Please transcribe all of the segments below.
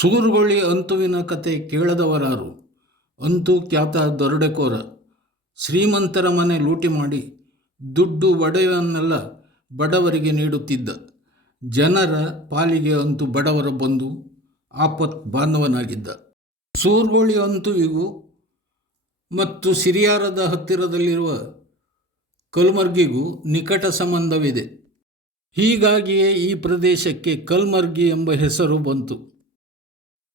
ಸೂರುಗೊಳ್ಳಿ ಅಂತುವಿನ ಕತೆ ಕೇಳದವರಾರು. ಅಂತು ಖ್ಯಾತ ದರೋಡೆಕೋರ. ಶ್ರೀಮಂತರ ಮನೆ ಲೂಟಿ ಮಾಡಿ ದುಡ್ಡು ಒಡೆಯವನ್ನೆಲ್ಲ ಬಡವರಿಗೆ ನೀಡುತ್ತಿದ್ದ. ಜನರ ಪಾಲಿಗೆ ಅಂತೂ ಬಡವರ ಬಂಧು ಆಪತ್ ಬಾಂಧವನಾಗಿದ್ದ ಸೂರ್ಗೋಳಿ ಅಂತುವಿಗೂ ಮತ್ತು ಸಿರಿಯಾರದ ಹತ್ತಿರದಲ್ಲಿರುವ ಕಲ್ಮರ್ಗಿಗೂ ನಿಕಟ ಸಂಬಂಧವಿದೆ. ಹೀಗಾಗಿಯೇ ಈ ಪ್ರದೇಶಕ್ಕೆ ಕಲ್ಮರ್ಗಿ ಎಂಬ ಹೆಸರು ಬಂತು.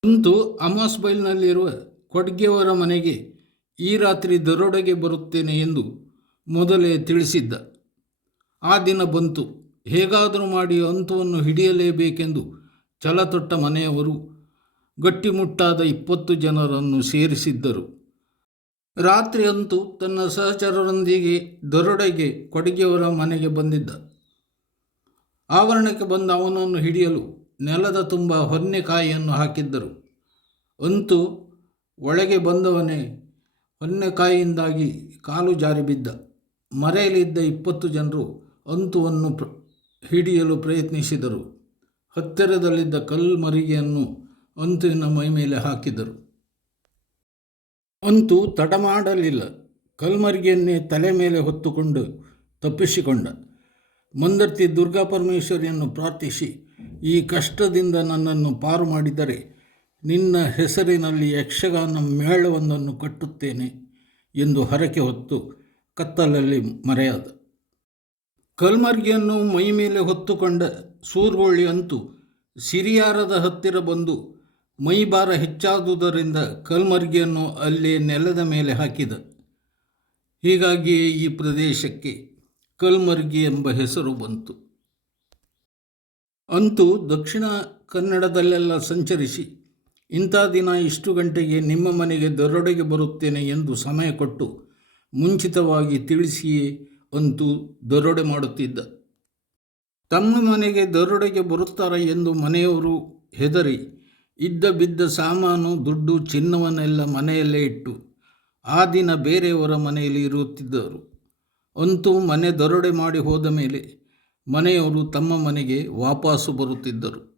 ಅಂತೂ ಅಮಾಸ್ಬೈಲ್ನಲ್ಲಿರುವ ಕೊಡ್ಗೆಯವರ ಮನೆಗೆ ಈ ರಾತ್ರಿ ದರೋಡೆಗೆ ಬರುತ್ತೇನೆ ಎಂದು ಮೊದಲೇ ತಿಳಿಸಿದ್ದ. ಆ ದಿನ ಬಂತು. ಹೇಗಾದರೂ ಮಾಡಿ ಅಂತುವನ್ನು ಹಿಡಿಯಲೇಬೇಕೆಂದು ಛಲತೊಟ್ಟ ಮನೆಯವರು ಗಟ್ಟಿಮುಟ್ಟಾದ ಇಪ್ಪತ್ತು ಜನರನ್ನು ಸೇರಿಸಿದ್ದರು. ರಾತ್ರಿ ಅಂತೂ ತನ್ನ ಸಹಚರರೊಂದಿಗೆ ದರೋಡೆಗೆ ಕೊಡುಗೆಯವರ ಮನೆಗೆ ಬಂದಿದ್ದ. ಆವರಣಕ್ಕೆ ಬಂದ ಅವನನ್ನು ಹಿಡಿಯಲು ನೆಲದ ತುಂಬ ಹೊನ್ನೆಕಾಯಿಯನ್ನು ಹಾಕಿದ್ದರು. ಅಂತೂ ಒಳಗೆ ಬಂದವನೇ ಹೊನ್ನೆಕಾಯಿಯಿಂದಾಗಿ ಕಾಲು ಜಾರಿ ಬಿದ್ದ. ಮರೆಯಲಿದ್ದ ಇಪ್ಪತ್ತು ಜನರು ಅಂತುವನ್ನು ಪ್ರ, ಹಿಡಿಯಲು ಪ್ರಯತ್ನಿಸಿದರು. ಹತ್ತಿರದಲ್ಲಿದ್ದ ಕಲ್ಮರಿಗೆಯನ್ನು ಅಂತುವಿನ ಮೈ ಮೇಲೆ ಹಾಕಿದರು. ಅಂತೂ ತಡಮಾಡಲಿಲ್ಲ. ಕಲ್ಮರಿಗೆಯನ್ನೇ ತಲೆ ಮೇಲೆ ಹೊತ್ತುಕೊಂಡು ತಪ್ಪಿಸಿಕೊಂಡ. ಮಂದರ್ತಿ ದುರ್ಗಾ ಪರಮೇಶ್ವರಿಯನ್ನು ಪ್ರಾರ್ಥಿಸಿ, ಈ ಕಷ್ಟದಿಂದ ನನ್ನನ್ನು ಪಾರು ಮಾಡಿದರೆ ನಿನ್ನ ಹೆಸರಿನಲ್ಲಿ ಯಕ್ಷಗಾನ ಮೇಳವೊಂದನ್ನು ಕಟ್ಟುತ್ತೇನೆ ಎಂದು ಹರಕೆ ಹೊತ್ತು ಕತ್ತಲಲ್ಲಿ ಮರೆಯಾದ. ಕಲ್ಮರ್ಗಿಯನ್ನು ಮೈ ಮೇಲೆ ಹೊತ್ತುಕೊಂಡ ಸೂರ್ಗೊಳ್ಳಿ ಅಂತೂ ಸಿರಿಯಾರದ ಹತ್ತಿರ ಬಂದು ಮೈಭಾರ ಹೆಚ್ಚಾದುದರಿಂದ ಕಲ್ಮರ್ಗಿಯನ್ನು ಅಲ್ಲೇ ನೆಲದ ಮೇಲೆ ಹಾಕಿದ. ಹೀಗಾಗಿಯೇ ಈ ಪ್ರದೇಶಕ್ಕೆ ಕಲ್ಮರ್ಗಿ ಎಂಬ ಹೆಸರು ಬಂತು. ಅಂತೂ ದಕ್ಷಿಣ ಕನ್ನಡದಲ್ಲೆಲ್ಲ ಸಂಚರಿಸಿ, ಇಂಥ ದಿನ ಇಷ್ಟು ಗಂಟೆಗೆ ನಿಮ್ಮ ಮನೆಗೆ ದರೋಡೆಗೆ ಬರುತ್ತೇನೆ ಎಂದು ಸಮಯ ಕೊಟ್ಟು ಮುಂಚಿತವಾಗಿ ತಿಳಿಸಿಯೇ ಅಂತೂ ದರೋಡೆ ಮಾಡುತ್ತಿದ್ದ. ತಮ್ಮ ಮನೆಗೆ ದರೋಡೆಗೆ ಬರುತ್ತಾರೆ ಎಂದು ಮನೆಯವರು ಹೆದರಿ, ಇದ್ದ ಬಿದ್ದ ಸಾಮಾನು, ದುಡ್ಡು, ಚಿನ್ನವನ್ನೆಲ್ಲ ಮನೆಯಲ್ಲೇ ಇಟ್ಟು, ಆ ದಿನ ಬೇರೆಯವರ ಮನೆಯಲ್ಲಿ ಇರುತ್ತಿದ್ದರು. ಅಂತೂ ಮನೆ ದರೋಡೆ ಮಾಡಿ ಹೋದ ಮೇಲೆ ಮನೆಯವರು ತಮ್ಮ ಮನೆಗೆ ವಾಪಸ್ಸು ಬರುತ್ತಿದ್ದರು.